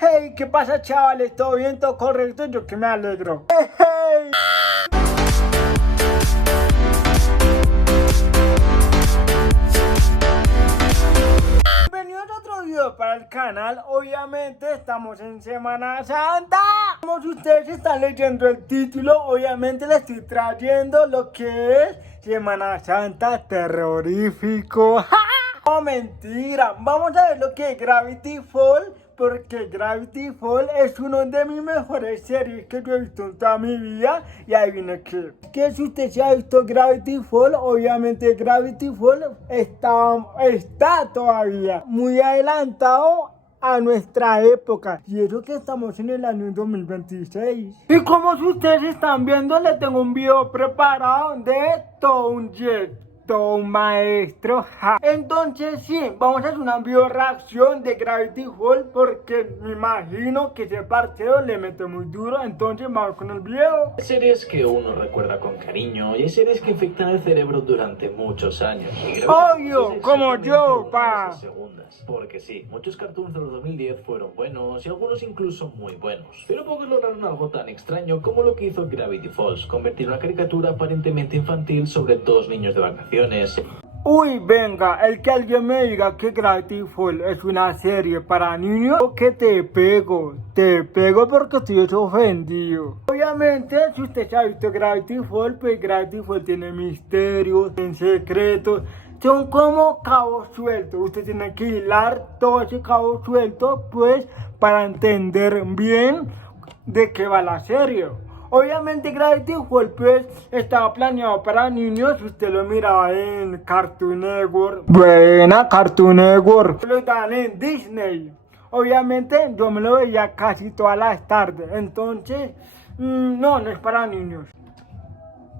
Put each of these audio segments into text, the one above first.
Hey, ¿qué pasa, chavales? ¿Todo bien? ¿Todo correcto? Yo que me alegro. Hey. Bienvenidos a otro video para el canal. Obviamente estamos en Semana Santa. Como si ustedes están leyendo el título, obviamente les estoy trayendo lo que es Semana Santa terrorífico. No, mentira. Vamos a ver lo que es Gravity Falls, porque Gravity Falls es uno de mis mejores series que yo he visto en toda mi vida. Y ahí viene que si usted se ha visto Gravity Falls, obviamente Gravity Falls está todavía muy adelantado a nuestra época, y eso que estamos en el año 2026. Y como si ustedes están viendo, le tengo un video preparado de todo un jet, todo un maestro. Entonces sí, vamos a hacer una video reacción de Gravity Falls, porque me imagino que ese parcero le mete muy duro. Entonces vamos con el video. Hay series que uno recuerda con cariño y hay series que infectan el cerebro durante muchos años. Obvio, como yo, pa. Porque sí, muchos cartoons de los 2010 fueron buenos y algunos incluso muy buenos. Pero pocos lograron algo tan extraño como lo que hizo Gravity Falls, convertir una caricatura aparentemente infantil sobre dos niños de vacaciones. Uy, venga, el que alguien me diga que Gravity Falls es una serie para niños, que te pego porque estoy ofendido. Obviamente, si usted ha visto Gravity Falls, pues Gravity Falls tiene misterios, tiene secretos, son como cabos sueltos. Usted tiene que hilar todo ese cabo suelto, pues, para entender bien de qué va la serie. Obviamente Gravity Falls pues estaba planeado para niños. Usted lo miraba en Cartoon Network. Buena Cartoon Network. Lo dan en Disney. Obviamente yo me lo veía casi todas las tardes. Entonces no es para niños.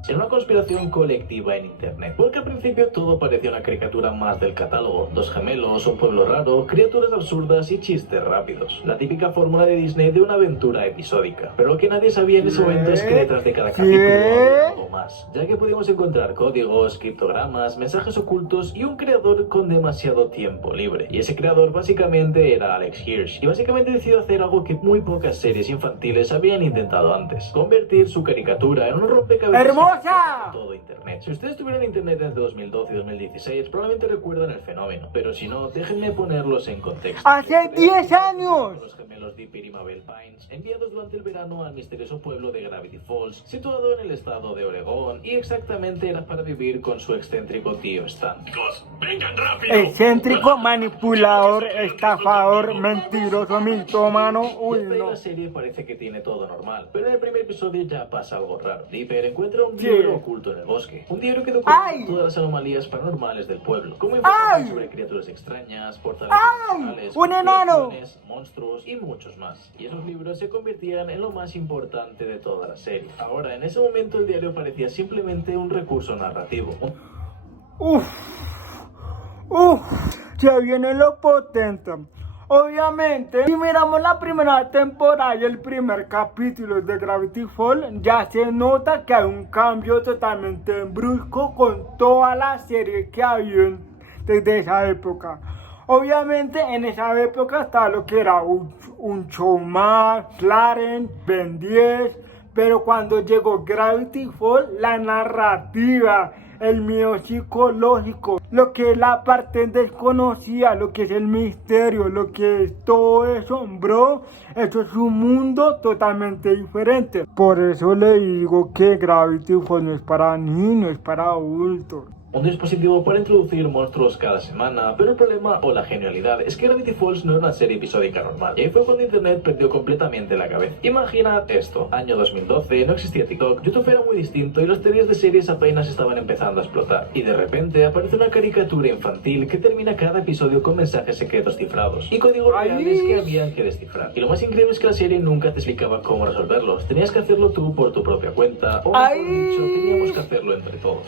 Era una conspiración colectiva en internet, porque al principio todo parecía una caricatura más del catálogo: dos gemelos, un pueblo raro, criaturas absurdas y chistes rápidos. La típica fórmula de Disney de una aventura episódica. Pero lo que nadie sabía en ese momento es que detrás de cada capítulo había algo más, ya que podíamos encontrar códigos, criptogramas, mensajes ocultos y un creador con demasiado tiempo libre. Y ese creador básicamente era Alex Hirsch, y básicamente decidió hacer algo que muy pocas series infantiles habían intentado antes: convertir su caricatura en un rompecabezas todo internet. Si ustedes tuvieron internet entre 2012 y 2016, probablemente recuerdan el fenómeno, pero si no, déjenme ponerlos en contexto. ¡Hace 10 años! Los gemelos Dipper y Mabel Pines, enviados durante el verano al misterioso pueblo de Gravity Falls, situado en el estado de Oregón, y exactamente era para vivir con su excéntrico tío Stan. Chicos, vengan rápido. Excéntrico, manipulador, estafador, mentiroso, mitómano. Uy, y no. la serie parece que tiene todo normal, pero en el primer episodio ya pasa algo raro. Dipper encuentra un diario oculto en el bosque, un diario que documenta todas las anomalías paranormales del pueblo, como información sobre criaturas extrañas, portales dimensionales, ¡un enano! monstruos y muchos más. Y esos libros se convertían en lo más importante de toda la serie. Ahora, en ese momento el diario parecía simplemente un recurso narrativo. Ya viene lo potente. Obviamente, si miramos la primera temporada y el primer capítulo de Gravity Falls, ya se nota que hay un cambio totalmente brusco con toda la serie que había desde esa época. Obviamente en esa época estaba lo que era un show más, Clarence, Ben 10, pero cuando llegó Gravity Falls, la narrativa, el miedo psicológico, lo que es la parte desconocida, lo que es el misterio, lo que es todo eso, bro, eso es un mundo totalmente diferente. Por eso le digo que Gravity Falls no es para niños, es para adultos. Un dispositivo para introducir monstruos cada semana, pero el problema o la genialidad es que Gravity Falls no era una serie episódica normal, y ahí fue cuando internet perdió completamente la cabeza. Imaginad esto: año 2012, no existía TikTok, YouTube era muy distinto y las teorías de series apenas estaban empezando a explotar, y de repente aparece una caricatura infantil que termina cada episodio con mensajes secretos cifrados y códigos reales que habían que descifrar. Y lo más increíble es que la serie nunca te explicaba cómo resolverlos, tenías que hacerlo tú por tu propia cuenta, o mejor dicho, teníamos que hacerlo entre todos.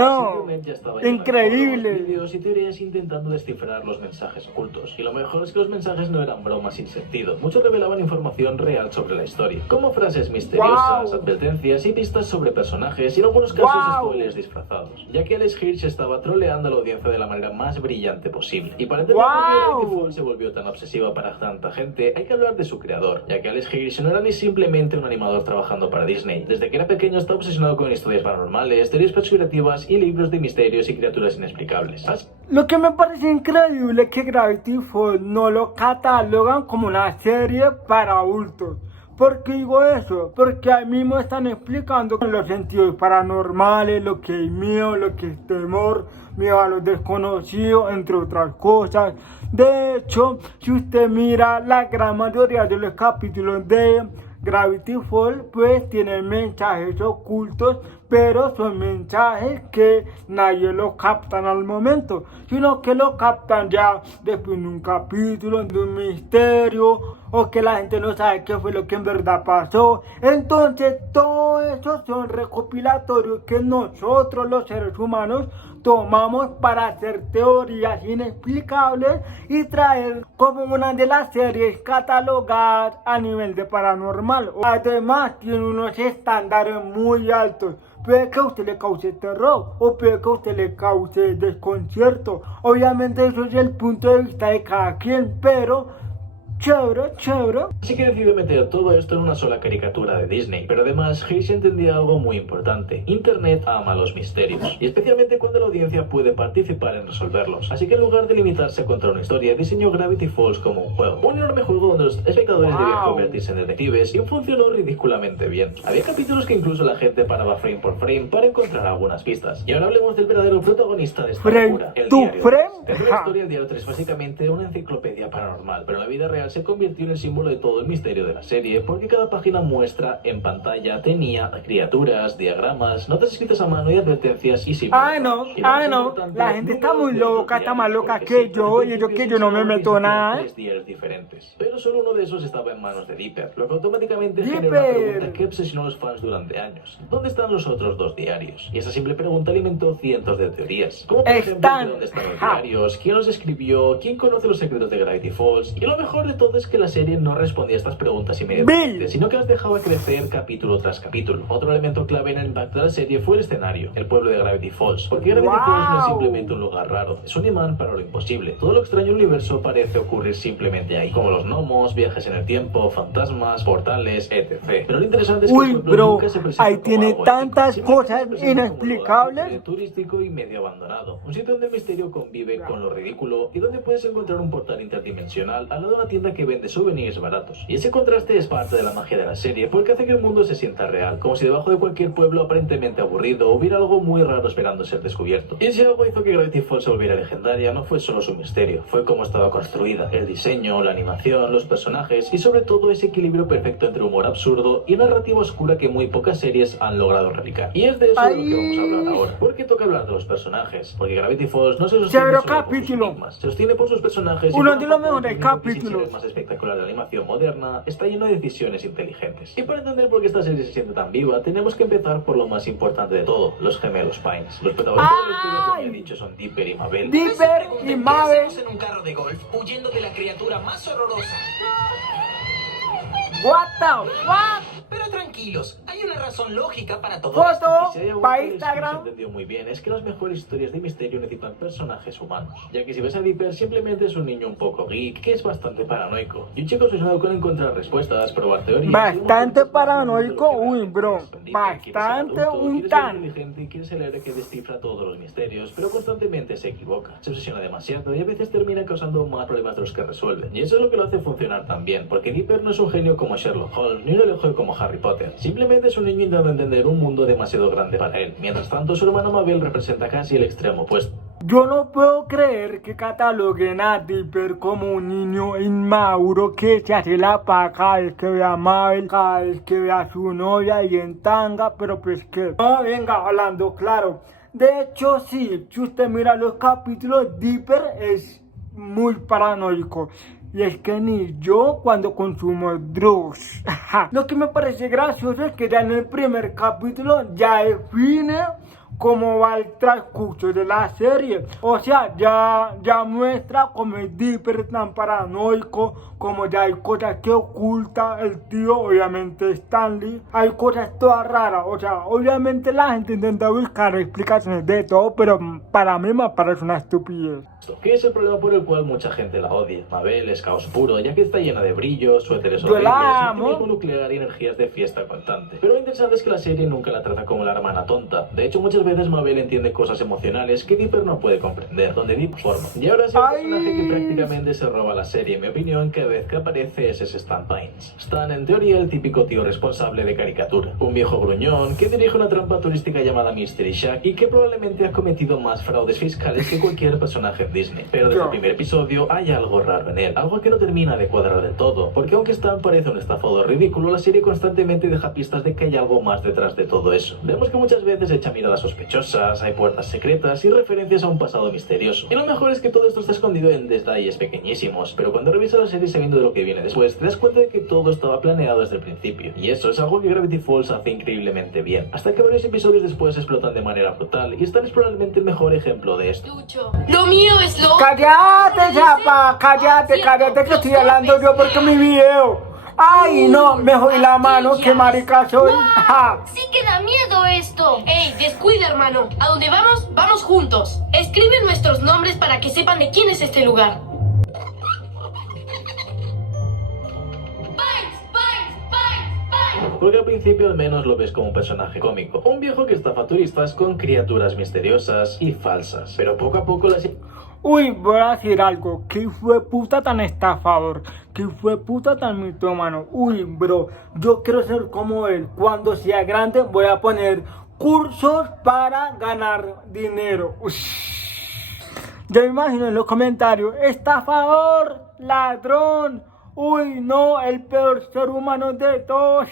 no. Ya estaba Increíble. vídeos y teorías intentando descifrar los mensajes ocultos. Y lo mejor es que los mensajes no eran bromas sin sentido. Muchos revelaban información real sobre la historia, como frases misteriosas, advertencias y pistas sobre personajes y en algunos casos spoilers disfrazados, ya que Alex Hirsch estaba troleando a la audiencia de la manera más brillante posible. Y para entender por qué Gravity Falls se volvió tan obsesiva para tanta gente, hay que hablar de su creador, ya que Alex Hirsch no era ni simplemente un animador trabajando para Disney. Desde que era pequeño estaba obsesionado con historias paranormales, teorías conspirativas y libros de misterios y criaturas inexplicables. Lo que me parece increíble es que Gravity Falls no lo catalogan como una serie para adultos. ¿Por qué digo eso? Porque ahí mismo están explicando los sentidos paranormales, lo que es miedo, lo que es temor, miedo a lo desconocido, entre otras cosas. De hecho, si usted mira la gran mayoría de los capítulos de Gravity Falls, pues tienen mensajes ocultos, pero son mensajes que nadie lo captan al momento, sino que lo captan ya después de un capítulo, de un misterio, o que la gente no sabe qué fue lo que en verdad pasó. Entonces todo eso son recopilatorios que nosotros los seres humanos tomamos para hacer teorías inexplicables y traer como una de las series catalogadas a nivel de paranormal. Además tiene unos estándares muy altos. Puede que a usted le cause terror o puede que a usted le cause desconcierto. Obviamente eso es el punto de vista de cada quien, pero chévere. Así que decidió meter todo esto en una sola caricatura de Disney, pero además Hirsch entendía algo muy importante: Internet ama los misterios, y especialmente cuando la audiencia puede participar en resolverlos. Así que en lugar de limitarse a contar una historia, diseñó Gravity Falls como un juego, un enorme juego donde los espectadores debían convertirse en detectives, y funcionó ridículamente bien. Había capítulos que incluso la gente paraba frame por frame para encontrar algunas pistas. Y ahora hablemos del verdadero protagonista de esta locura, el diario 3. Dentro de la historia, el diario 3 es básicamente una enciclopedia paranormal, pero en la vida real se convirtió en el símbolo de todo el misterio de la serie, porque cada página muestra en pantalla tenía criaturas, diagramas, notas escritas a mano y advertencias y símbolos. La gente está muy loca, está más loca que yo, y yo que yo no me meto nada. 3 diarios diferentes, pero solo uno de esos estaba en manos de Dipper, lo que automáticamente generó una pregunta que obsesionó a los fans durante años: ¿dónde están los otros 2 diarios? Y esa simple pregunta alimentó cientos de teorías, como por ejemplo ¿dónde están los diarios? ¿Quién los escribió? ¿Quién conoce los secretos de Gravity Falls? Y lo mejor de todo es que la serie no respondía a estas preguntas inmediatamente, sino que las dejaba crecer capítulo tras capítulo. Otro elemento clave en el impacto de la serie fue el escenario, el pueblo de Gravity Falls, porque Gravity Falls no es simplemente un lugar raro, es un imán para lo imposible. Todo lo extraño del universo parece ocurrir simplemente ahí, como los gnomos, viajes en el tiempo, fantasmas, portales, etc. Pero lo interesante es que el pueblo nunca se presenta ahí tiene como tantas cosas inexplicables. Un turístico y medio abandonado, un sitio donde el misterio convive con lo ridículo y donde puedes encontrar un portal interdimensional al lado de una tienda que vende souvenirs baratos. Y ese contraste es parte de la magia de la serie, porque hace que el mundo se sienta real, como si debajo de cualquier pueblo aparentemente aburrido hubiera algo muy raro esperando ser descubierto. Y si algo hizo que Gravity Falls se volviera legendaria, no fue solo su misterio, fue cómo estaba construida, el diseño, la animación, los personajes y sobre todo ese equilibrio perfecto entre humor absurdo y narrativa oscura que muy pocas series han logrado replicar. Y es de eso de lo que vamos a hablar ahora. ¿Por qué toca hablar de los personajes? Porque Gravity Falls no se sostiene solo por sus enigmas, se sostiene por sus personajes. Uno de los mejores capítulos más espectacular de la animación moderna, está lleno de decisiones inteligentes. Y para entender por qué esta serie se siente tan viva, tenemos que empezar por lo más importante de todo: los gemelos Pines. Los protagonistas de la historia, como ya he dicho, son Dipper y Mabel. Dipper y Mabel en un carro de golf huyendo de la criatura más horrorosa. What the fuck? Pero tranquilos, hay una razón lógica para todo Foto esto. Si hay algo para que Instagram. se entendió muy bien, es que las mejores historias de misterio necesitan personajes humanos, ya que si ves a Dipper simplemente es un niño un poco geek que es bastante paranoico y un chico obsesionado con encontrar respuestas, probar teorías. Bastante paranoico, uy bro, bastante un tan inteligente y quiere ser el héroe que descifra todos los misterios, pero constantemente se equivoca, se obsesiona demasiado y a veces termina causando más problemas de los que resuelve. Y eso es lo que lo hace funcionar tan bien, porque Dipper no es un genio como Sherlock Holmes ni un elegido como Harry Potter. Simplemente es un niño intentando entender un mundo demasiado grande para él. Mientras tanto, su hermano Mabel representa casi el extremo opuesto. Yo no puedo creer que cataloguen a Dipper como un niño inmaduro que se hace la paja cada vez que ve a Mabel, cada vez que ve a su novia y en tanga, pero pues que no, venga, hablando claro. De hecho, sí, si usted mira los capítulos, Dipper es muy paranoico. Y es que ni yo cuando consumo drugs. Lo que me parece gracioso es que ya en el primer capítulo ya define cómo va el transcurso de la serie. O sea, ya muestra cómo es Dipper tan paranoico, como ya hay cosas que oculta el tío, obviamente Stanley. Hay cosas todas raras, o sea, obviamente la gente intenta buscar explicaciones de todo, pero para mí me parece una estupidez. Que es el problema por el cual mucha gente la odia. Mabel es caos puro, ya que está llena de brillos, suéteres Yo horribles, la amo. optimismo nuclear y energías de fiesta constante. Pero lo interesante es que la serie nunca la trata como la hermana tonta. De hecho, muchas veces Mabel entiende cosas emocionales que Dipper no puede comprender, donde Dipper forma. Y ahora es el personaje que prácticamente se roba la serie, en mi opinión, cada vez que aparece es ese Stan Pines. Stan, en teoría, el típico tío responsable de caricatura. Un viejo gruñón que dirige una trampa turística llamada Mystery Shack y que probablemente ha cometido más fraudes fiscales que cualquier personaje en Disney. Pero desde el primer episodio hay algo raro en él, algo que no termina de cuadrar del todo, porque aunque Stan parece un estafador ridículo, la serie constantemente deja pistas de que hay algo más detrás de todo eso. Vemos que muchas veces echa miradas sospechosas, hay puertas secretas y referencias a un pasado misterioso. Y lo mejor es que todo esto está escondido en detalles pequeñísimos, pero cuando revisas la serie sabiendo de lo que viene después, te das cuenta de que todo estaba planeado desde el principio. Y eso es algo que Gravity Falls hace increíblemente bien, hasta que varios episodios después explotan de manera brutal, y Stan es probablemente el mejor ejemplo de esto. Lucho, lo mío es lo... Cállate, chapa, cállate que estoy hablando yo porque mi video. Ay, no, me jodí la mano, qué marica soy. Ja. Sí que da miedo esto. Ey, descuida, hermano. ¿A dónde vamos? Vamos juntos. Escribe nuestros nombres para que sepan de quién es este lugar. Porque al principio al menos lo ves como un personaje cómico, un viejo que estafa turistas con criaturas misteriosas y falsas, pero poco a poco las... Uy, voy a decir algo, que fue puta tan estafador, que fue puta tan mitómano. Uy, bro, yo quiero ser como él. Cuando sea grande voy a poner cursos para ganar dinero. Uy. Yo me imagino en los comentarios, estafador, ladrón, uy, no, el peor ser humano de todos.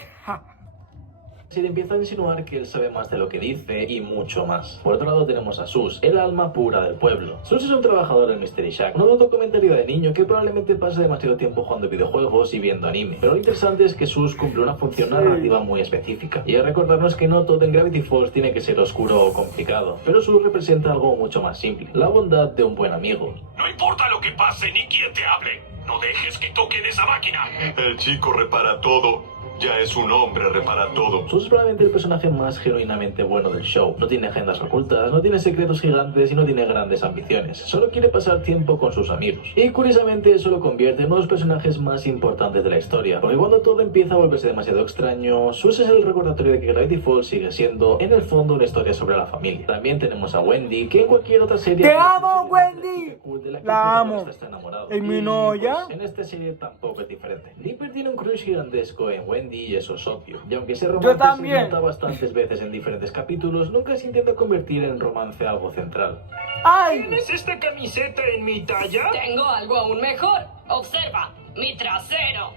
Se le empieza a insinuar que él sabe más de lo que dice y mucho más. Por otro lado tenemos a Sus, el alma pura del pueblo. Sus es un trabajador del Mystery Shack, un documentario de niño que probablemente pasa demasiado tiempo jugando videojuegos y viendo anime. Pero lo interesante es que Sus cumple una función narrativa muy específica. Y es recordarnos que no todo en Gravity Falls tiene que ser oscuro o complicado. Pero Sus representa algo mucho más simple, la bondad de un buen amigo. No importa lo que pase ni quién te hable, no dejes que toquen esa máquina. El chico repara todo. Ya es un hombre, repara todo. Sus es probablemente el personaje más genuinamente bueno del show. No tiene agendas ocultas, no tiene secretos gigantes y no tiene grandes ambiciones. Solo quiere pasar tiempo con sus amigos. Y curiosamente eso lo convierte en uno de los personajes más importantes de la historia. Porque cuando todo empieza a volverse demasiado extraño, Sus es el recordatorio de que Gravity Falls sigue siendo, en el fondo, una historia sobre la familia. También tenemos a Wendy, que en cualquier otra serie... ¡Te amo, Wendy! La amo. Está enamorado. ¿En mi Y, novia? pues, en esta serie tampoco es diferente. Dipper tiene un crush gigantesco en Wendy y eso es obvio. Y aunque ese Yo romance se también. intenta bastantes veces en diferentes capítulos, nunca se intenta convertir en romance algo central. ¡Ay! ¿Tienes esta camiseta en mi talla? Tengo algo aún mejor. Observa, mi trasero.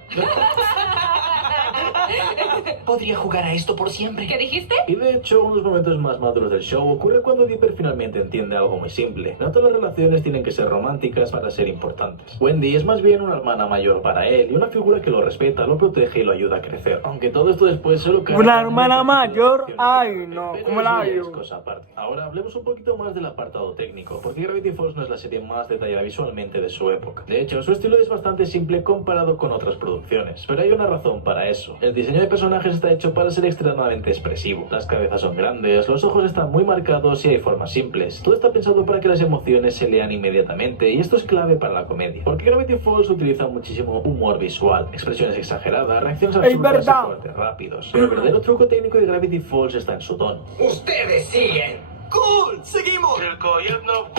Podría jugar a esto por siempre. ¿Qué dijiste? Y de hecho, uno de los momentos más maduros del show ocurre cuando Dipper finalmente entiende algo muy simple. No todas las relaciones tienen que ser románticas para ser importantes. Wendy es más bien una hermana mayor para él y una figura que lo respeta, lo protege y lo ayuda a crecer. Aunque todo esto después solo cae... ¿Una hermana mayor? Ay, no, Pero ¿cómo eso la ya es veo? cosa aparte. Ahora hablemos un poquito más del apartado técnico, porque Gravity Falls no es la serie más detallada visualmente de su época. De hecho, su estilo es bastante simple comparado con otras producciones, pero hay una razón para eso. El diseño de personajes está hecho para ser extremadamente expresivo. Las cabezas son grandes, los ojos están muy marcados y hay formas simples. Todo está pensado para que las emociones se lean inmediatamente y esto es clave para la comedia. Porque Gravity Falls utiliza muchísimo humor visual, expresiones exageradas, reacciones absurdas verdad. y cortes rápidos. Pero el verdadero truco técnico de Gravity Falls está en su tono. Ustedes siguen. ¡Cool! ¡Seguimos! ¡Oye, no!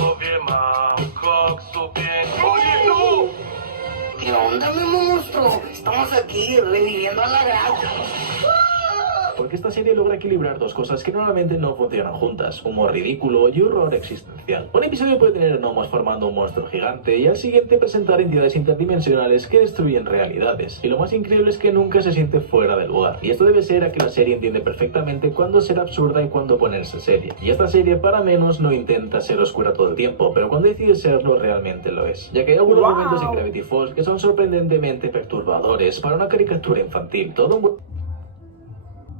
¿Qué onda, mi monstruo? Estamos aquí reviviendo a la gata. Porque esta serie logra equilibrar dos cosas que normalmente no funcionan juntas, humor ridículo y horror existencial. Un episodio puede tener gnomos formando un monstruo gigante y al siguiente presentar entidades interdimensionales que destruyen realidades. Y lo más increíble es que nunca se siente fuera del lugar. Y esto debe ser a que la serie entiende perfectamente cuándo ser absurda y cuándo ponerse seria. Y esta serie para menos no intenta ser oscura todo el tiempo, pero cuando decide serlo realmente lo es. Ya que hay algunos momentos en Gravity Falls que son sorprendentemente perturbadores para una caricatura infantil. Todo un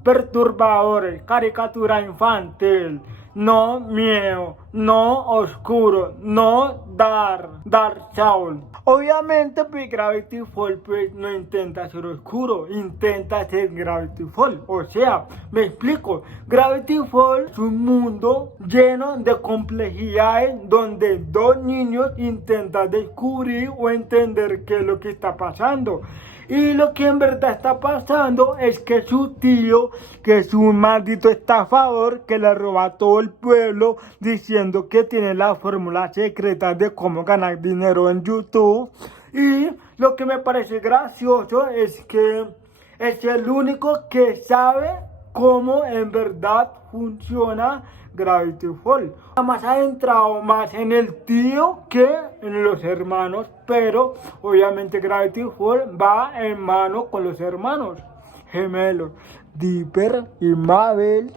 Perturbadores, caricatura infantil. no miedo, no oscuro, no Dark Soul. Obviamente pues Gravity Falls pues no intenta ser oscuro, intenta ser Gravity Falls. O sea, me explico, Gravity Falls es un mundo lleno de complejidades donde dos niños intentan descubrir o entender qué es lo que está pasando. Y lo que en verdad está pasando es que su tío, que es un maldito estafador que le roba a todo el pueblo diciendo que tiene la fórmula secreta de cómo ganar dinero en YouTube. Y lo que me parece gracioso es que es el único que sabe cómo en verdad funciona Gravity Falls. Más ha entrado más en el tío que en los hermanos, pero obviamente Gravity Falls va en mano con los hermanos gemelos, Dipper y Mabel.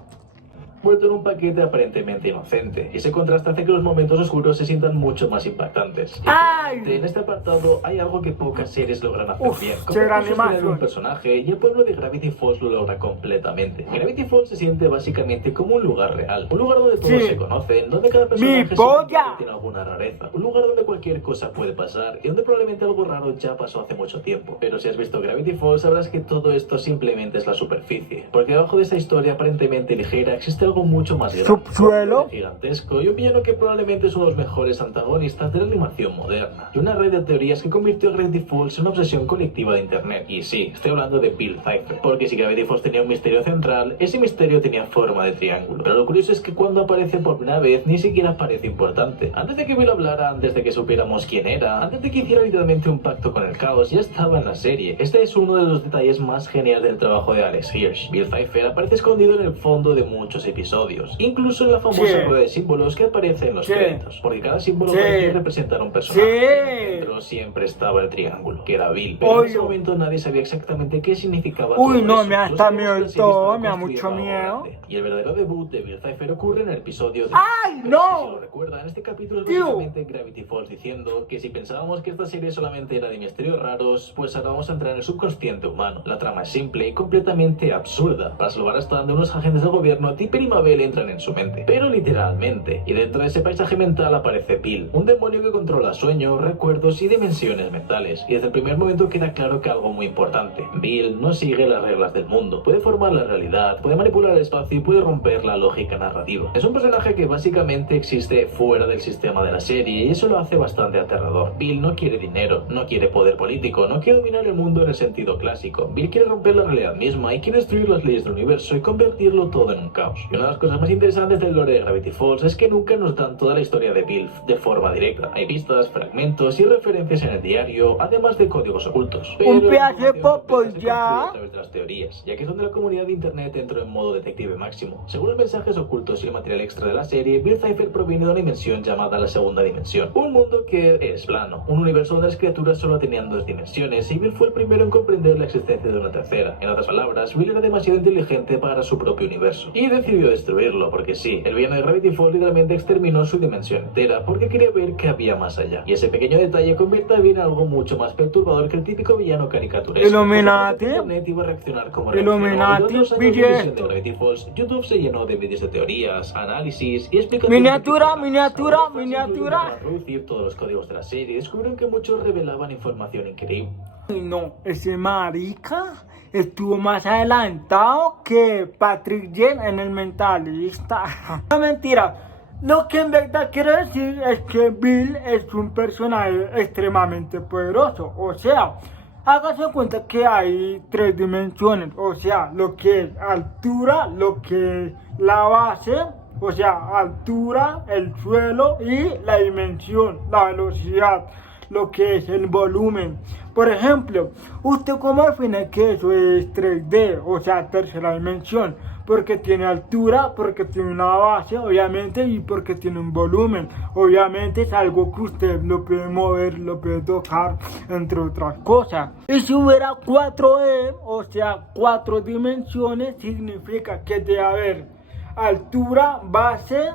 Vuelto en un paquete aparentemente inocente. Ese contraste hace que los momentos oscuros se sientan mucho más impactantes. ¡Ay! En este apartado hay algo que pocas series logran hacer Uf, bien. qué gran sostener animación. un personaje, y el pueblo de Gravity Falls lo logra completamente. Gravity Falls se siente básicamente como un lugar real. Un lugar donde todos Sí. se conocen, donde cada personaje ¡Mi polla! tiene alguna rareza. Un lugar donde cualquier cosa puede pasar y donde probablemente algo raro ya pasó hace mucho tiempo. Pero si has visto Gravity Falls sabrás que todo esto simplemente es la superficie. Porque debajo de esa historia aparentemente ligera existe algo mucho más grande. Subsuelo. Gigantesco y un villano que probablemente es uno de los mejores antagonistas de la animación moderna. Y una red de teorías que convirtió a Gravity Falls en una obsesión colectiva de internet. Y sí, estoy hablando de Bill Cipher. Porque si Gravity Falls tenía un misterio central, ese misterio tenía forma de triángulo. Pero lo curioso es que cuando aparece por primera vez, ni siquiera parece importante. Antes de que Bill hablara, antes de que supiéramos quién era, antes de que hiciera literalmente un pacto con el caos, ya estaba en la serie. Este es uno de los detalles más geniales del trabajo de Alex Hirsch. Bill Cipher aparece escondido en el fondo de muchos episodios. Incluso en la famosa Sí. rueda de símbolos que aparece en los Sí. créditos, porque cada símbolo Sí. parece representar un personaje. Sí. Dentro siempre estaba el triángulo, que era Bill, pero en ese Obvio. momento nadie sabía exactamente qué significaba Uy, todo no, eso. me da Todos hasta creíamos miedo que el la serie estaba todo, me da construida mucho algo miedo. grande. Y el verdadero debut de Bill Cipher ocurre en el episodio de... ¡Ay, Pero no! Si lo recuerdan, este capítulo es Tío. básicamente Gravity Falls diciendo que si pensábamos que esta serie solamente era de misterios raros, pues ahora vamos a entrar en el subconsciente humano. La trama es simple y completamente absurda. Para salvar hasta donde unos agentes del gobierno, Dipper y Mabel entran en su mente, pero literalmente. Y dentro de ese paisaje mental aparece Bill, un demonio que controla sueños, recuerdos y dimensiones mentales. Y desde el primer momento queda claro que algo muy importante: Bill no sigue las reglas del mundo. Puede formar la realidad, puede manipular el espacio y puede romper la lógica narrativa. Es un personaje que básicamente existe fuera del sistema de la serie y eso lo hace bastante aterrador. Bill no quiere dinero, no quiere poder político, no quiere dominar el mundo en el sentido clásico. Bill quiere romper la realidad misma y quiere destruir las leyes del universo y convertirlo todo en un caos. Y una de las cosas más interesantes del lore de Gravity Falls es que nunca nos dan toda la historia de Bill de forma directa. Hay pistas, fragmentos y referencias en el diario, además de códigos ocultos. Pero Un pedazo de la información popo completa se construye ya. a través de las teorías, ya que es donde la comunidad de internet entró en modo detective máximo. Según los mensajes ocultos y el material extra de la serie, Bill Cipher proviene de una dimensión llamada la segunda dimensión. Un mundo que es plano, un universo donde las criaturas solo tenían dos dimensiones y Bill fue el primero en comprender la existencia de una tercera. En otras palabras, Bill era demasiado inteligente para su propio universo y decidió destruirlo, porque sí, el villano de Gravity Falls literalmente exterminó su dimensión entera porque quería ver qué había más allá. Y ese pequeño detalle convierte a Bill en algo mucho más perturbador que el típico villano caricaturesco. Illuminati. Internet iba a reaccionar como Illuminati, reaccionó. Y durante los años de pille emisión de esto. Gravity Falls, YouTube se llenó de vídeos de teorías, análisis y explicaciones. Miniatura, científicas. miniatura, Algunos fans miniatura. incluso para reducir todos los códigos de la serie y descubrieron que muchos revelaban información increíble. Ay, no, ese marica estuvo más adelantado que Patrick Jen en El Mentalista. No, mentira. Lo que en verdad quiero decir es que Bill es un personaje extremadamente poderoso. O sea, hágase cuenta que hay tres dimensiones. O sea, lo que es altura, lo que es la base, o sea, altura, el suelo y la dimensión, la velocidad, lo que es el volumen. Por ejemplo, ¿usted cómo define que eso es 3D? O sea, tercera dimensión. Porque tiene altura, porque tiene una base, obviamente, y porque tiene un volumen. Obviamente es algo que usted lo puede mover, lo puede tocar, entre otras cosas. Y si hubiera 4D, o sea, 4 dimensiones, significa que debe haber altura, base,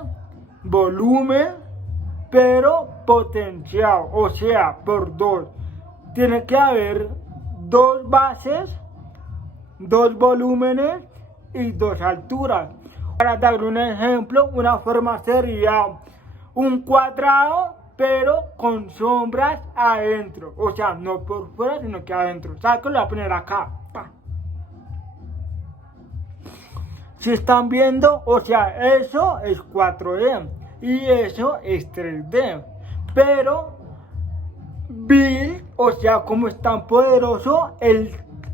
volumen, pero potenciado, o sea, por 2. Tiene que haber 2 bases, 2 volúmenes y 2 alturas. Para dar un ejemplo, una forma sería un cuadrado, pero con sombras adentro. O sea, no por fuera, sino que adentro. ¿Sabes qué? Lo voy a poner acá. Pa. Si están viendo, o sea, eso es 4D y eso es 3D. Pero Bill, o sea, como es tan poderoso, él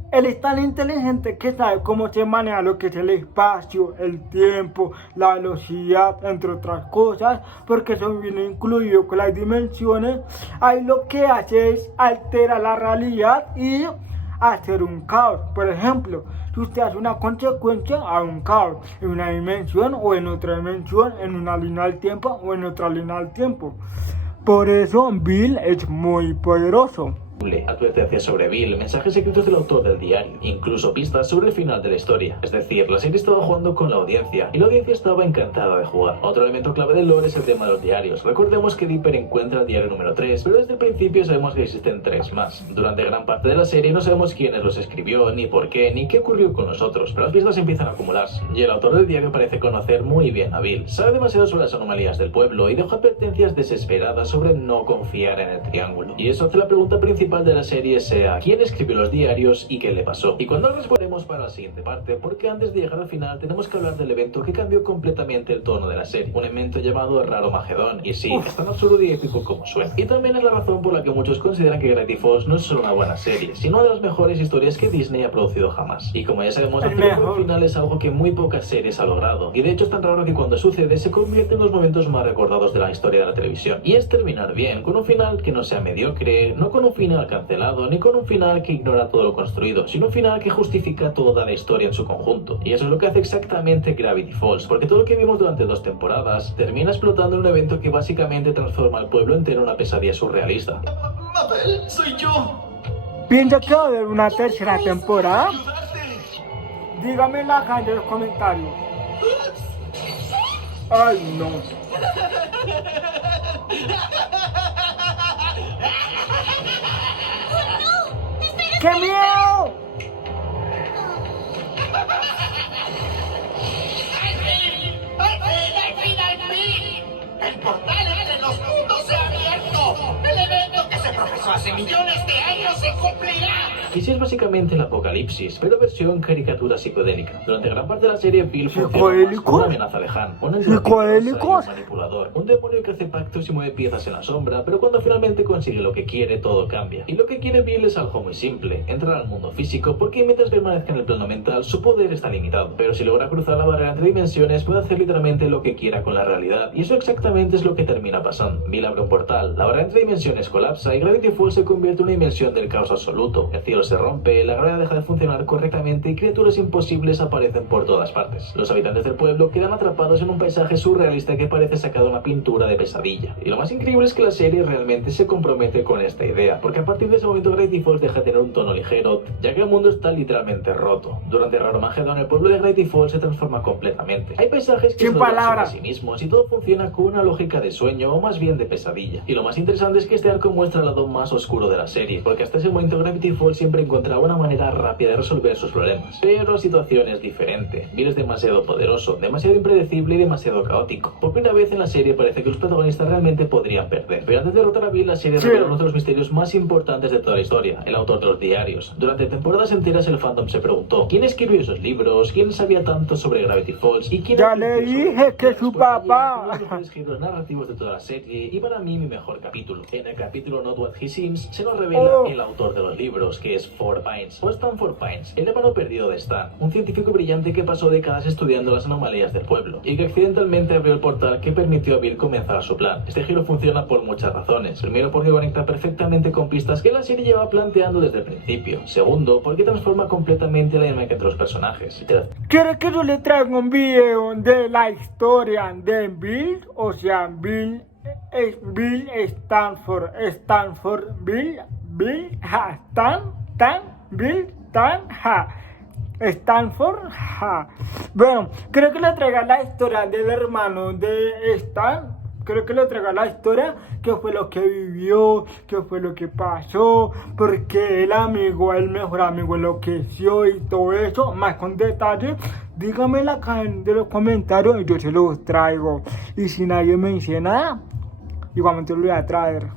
es tan inteligente que sabe cómo se maneja lo que es el espacio, el tiempo, la velocidad, entre otras cosas, porque eso viene incluido con las dimensiones. Ahí lo que hace es alterar la realidad y hacer un caos. Por ejemplo, si usted hace una consecuencia, hay un caos en una dimensión o en otra dimensión, en una línea del tiempo o en otra línea del tiempo. Por eso Bill es muy poderoso. Advertencias sobre Bill, mensajes secretos del autor del diario, incluso pistas sobre el final de la historia. Es decir, la serie estaba jugando con la audiencia y la audiencia estaba encantada de jugar. Otro elemento clave del lore es el tema de los diarios. Recordemos que Dipper encuentra el diario número 3, pero desde el principio sabemos que existen 3 más. Durante gran parte de la serie no sabemos quiénes los escribió, ni por qué, ni qué ocurrió con nosotros, pero las pistas empiezan a acumularse. Y el autor del diario parece conocer muy bien a Bill. Sabe demasiado sobre las anomalías del pueblo y deja advertencias desesperadas sobre no confiar en el triángulo. Y eso hace la pregunta principal de la serie sea ¿quién escribió los diarios y qué le pasó? Y cuando lo respondemos para la siguiente parte, porque antes de llegar al final tenemos que hablar del evento que cambió completamente el tono de la serie, un evento llamado Raromagedón. Y sí, es tan absurdo y épico como suena. Y también es la razón por la que muchos consideran que Gravity Falls no es solo una buena serie, sino una de las mejores historias que Disney ha producido jamás. Y como ya sabemos, hacer un buen final es algo que muy pocas series han logrado. Y de hecho es tan raro que cuando sucede se convierte en los momentos más recordados de la historia de la televisión. Y es terminar bien, con un final que no sea mediocre, no con un final cancelado, ni con un final que ignora todo lo construido, sino un final que justifica toda la historia en su conjunto. Y eso es lo que hace exactamente Gravity Falls, porque todo lo que vimos durante 2 temporadas termina explotando en un evento que básicamente transforma al pueblo entero en una pesadilla surrealista. Mabel, soy yo. ¿Piensa que va a haber una tercera temporada? Dígame en la caja de los comentarios. Ay, no. ¡Qué miedo! ¡El portal entre los mundos se ha abierto! ¡El evento que se profesó hace millones de años se cumplirá! Y sí, es básicamente el apocalipsis, pero versión caricatura psicodélica. Durante gran parte de la serie, Bill funciona como una amenaza lejana, un manipulador, un demonio que hace pactos y mueve piezas en la sombra, pero cuando finalmente consigue lo que quiere, todo cambia. Y lo que quiere Bill es algo muy simple, entrar al mundo físico, porque mientras permanezca en el plano mental, su poder está limitado. Pero si logra cruzar la barrera entre dimensiones, puede hacer literalmente lo que quiera con la realidad, y eso exactamente es lo que termina pasando. Bill abre un portal, la barrera entre dimensiones colapsa y Gravity Falls se convierte en una dimensión del caos absoluto. El cielo se rompe, la gravedad deja de funcionar correctamente y criaturas imposibles aparecen por todas partes. Los habitantes del pueblo quedan atrapados en un paisaje surrealista que parece sacado de una pintura de pesadilla. Y lo más increíble es que la serie realmente se compromete con esta idea, porque a partir de ese momento Gravity Falls deja de tener un tono ligero, ya que el mundo está literalmente roto. Durante Raromagedón, el pueblo de Gravity Falls se transforma completamente. Hay paisajes que se doblan sobre sí mismos y todo funciona con una lógica de sueño o más bien de pesadilla. Y lo más interesante es que este arco muestra el lado más oscuro de la serie, porque hasta ese momento Gravity Falls siempre encontraba una manera rápida de resolver sus problemas. Pero la situación es diferente. Bill es demasiado poderoso, demasiado impredecible y demasiado caótico. Por primera vez en la serie parece que los protagonistas realmente podrían perder. Pero antes de derrotar a Bill, la serie revela uno de los misterios más importantes de toda la historia, el autor de los diarios. Durante temporadas enteras el fandom se preguntó ¿quién escribió esos libros? ¿Quién sabía tanto sobre Gravity Falls? ¿Y quién ya le dije que su papá? Uno de los mejores giros narrativos de toda la serie y para mí mi mejor capítulo. En el capítulo Not What He Seems se nos revela el autor de los libros, que es Four Pines, o Stan Four Pines, el hermano perdido de Stan, un científico brillante que pasó décadas estudiando las anomalías del pueblo y que accidentalmente abrió el portal que permitió a Bill comenzar su plan. Este giro funciona por muchas razones. Primero, porque conecta perfectamente con pistas que la serie lleva planteando desde el principio. Segundo, porque transforma completamente la dinámica entre los personajes. ¿Quiere que yo le traiga un video de la historia de Bill? O sea, Bill Stanford, Bill, Stanford, Bueno, creo que le traiga la historia del hermano de Stan. Creo que le traiga la historia, qué fue lo que vivió, qué fue lo que pasó, porque el mejor amigo enloqueció y todo eso, más con detalle. díganme en la caja de los comentarios y yo se los traigo. Y si nadie me dice nada, igualmente lo voy a traer.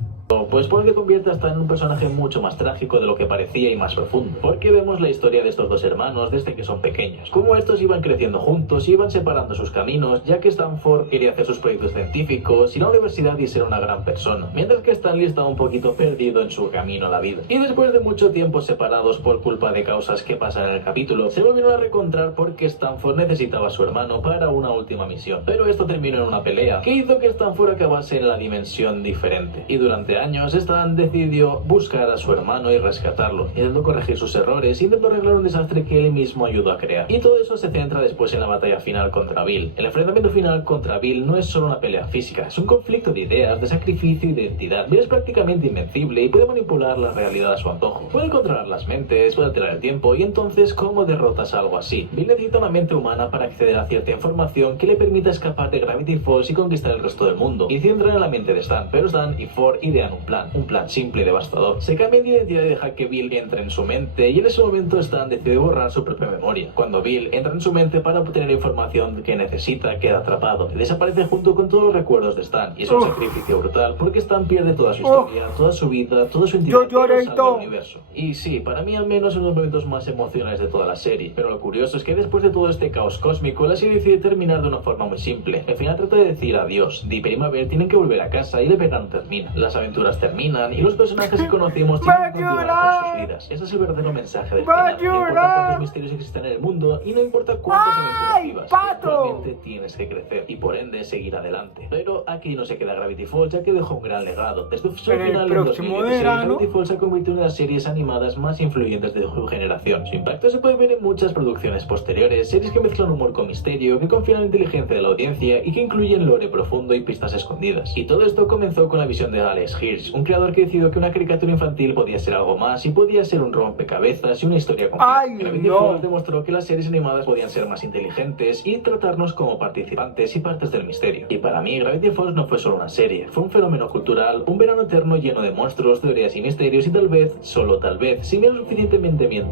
Pues porque convierte hasta en un personaje mucho más trágico de lo que parecía y más profundo. Porque vemos la historia de estos dos hermanos desde que son pequeños. Cómo estos iban creciendo juntos y iban separando sus caminos, ya que Stanford quería hacer sus proyectos científicos, ir a la universidad y ser una gran persona. Mientras que Stanley estaba un poquito perdido en su camino a la vida. Y después de mucho tiempo separados por culpa de causas que pasan en el capítulo, se volvieron a reencontrar porque Stanford necesitaba a su hermano para una última misión. Pero esto terminó en una pelea que hizo que Stanford acabase en la dimensión diferente. Y durante años Stan decidió buscar a su hermano y rescatarlo, intentó corregir sus errores, intentó arreglar un desastre que él mismo ayudó a crear. Y todo eso se centra después en la batalla final contra Bill. El enfrentamiento final contra Bill no es solo una pelea física, es un conflicto de ideas, de sacrificio y de identidad. Bill es prácticamente invencible y puede manipular la realidad a su antojo. Puede controlar las mentes, puede alterar el tiempo, y entonces ¿cómo derrotas algo así? Bill necesita una mente humana para acceder a cierta información que le permita escapar de Gravity Falls y conquistar el resto del mundo. Y centra en la mente de Stan, pero Stan y Ford idean un plan simple y devastador. Se cambia de identidad y deja que Bill entre en su mente, y en ese momento Stan decide borrar su propia memoria. Cuando Bill entra en su mente para obtener información que necesita, queda atrapado y desaparece junto con todos los recuerdos de Stan. Y es un sacrificio brutal porque Stan pierde toda su historia, toda su vida, toda su entidad del universo. Y sí, para mí al menos son los momentos más emocionales de toda la serie. Pero lo curioso es que después de todo este caos cósmico, la serie decide terminar de una forma muy simple. Al final trata de decir adiós. Dee y Primavera tienen que volver a casa y el verano termina. Las aventuras terminan y los personajes que conocimos tienen que continuar con sus vidas. Ese es el verdadero mensaje del final. No importa cuántos misterios existen en el mundo y no importa cuántas aventuras vivas. Realmente tienes que crecer y por ende seguir adelante. Pero aquí no se queda Gravity Falls, ya que dejó un gran legado. Desde su final en 2016, Gravity Falls se ha convertido en una de las series animadas más influyentes de su generación. Su impacto se puede ver en muchas producciones posteriores, series que mezclan humor con misterio, que confían en la inteligencia de la audiencia y que incluyen lore profundo y pistas escondidas. Y todo esto comenzó con la visión de Alex Hirsch, un creador que decidió que una caricatura infantil podía ser algo más y podía ser un rompecabezas y una historia completa. Gravity Falls demostró que las series animadas podían ser más inteligentes y tratarnos como participantes y partes del misterio. Y para mí Gravity Falls no fue solo una serie, fue un fenómeno cultural, un verano eterno lleno de monstruos, teorías y misterios, y tal vez, solo tal vez, si miras suficientemente bien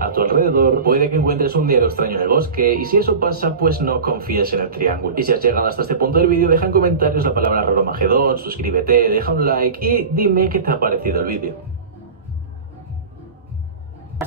a tu alrededor, puede que encuentres un diálogo extraño en el bosque, y si eso pasa, pues no confíes en el triángulo. Y si has llegado hasta este punto del vídeo, deja en comentarios la palabra Roromagedón, suscríbete, deja un like y dime qué te ha parecido el vídeo.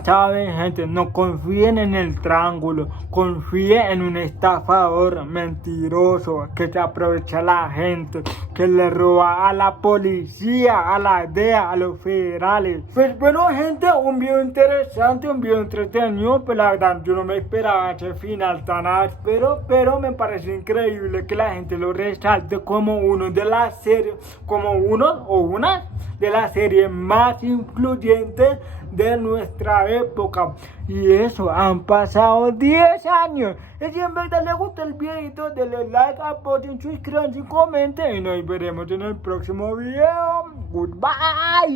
Saben, gente, no confíen en el triángulo, confíen en un estafador mentiroso que se aprovecha a la gente, que le roba a la policía, a la DEA, a los federales. Pues bueno, gente, un video interesante, un video entretenido, pues la verdad yo no me esperaba ese final tan áspero, pero me parece increíble que la gente lo resalte como uno de las series, como uno o una de las series más influyentes de nuestra época. Y eso, han pasado 10 años. Y si en verdad les gustó el videito, denle like, apoyen, suscríbanse y comenten. Y nos veremos en el próximo video. Goodbye.